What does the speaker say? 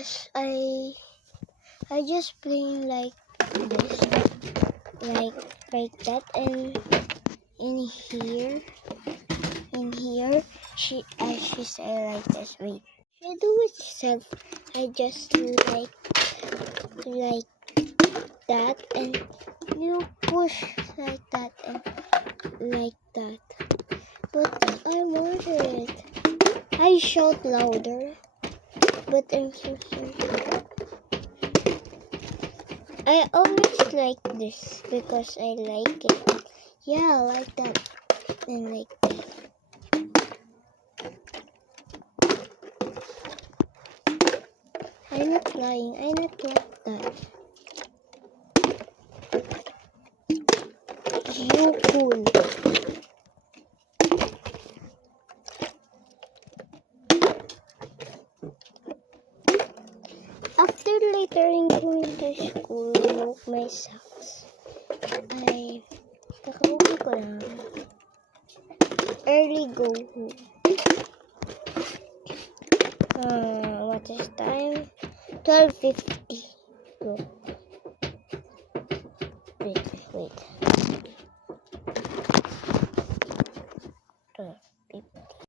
because I just playing like this, like that, and in here she say like this. Wait, she do it herself. I just like that, and you push like that and like that. But I want it. I shout louder, but I'm so sorry. I always like this because I like it. Yeah, like that and like that. I'm not flying. I'm not like that. You cool. After later in going to school, remove my socks. Ay, kakauwi ko lang. Early go home. What is time? 12:50. Go. Wait.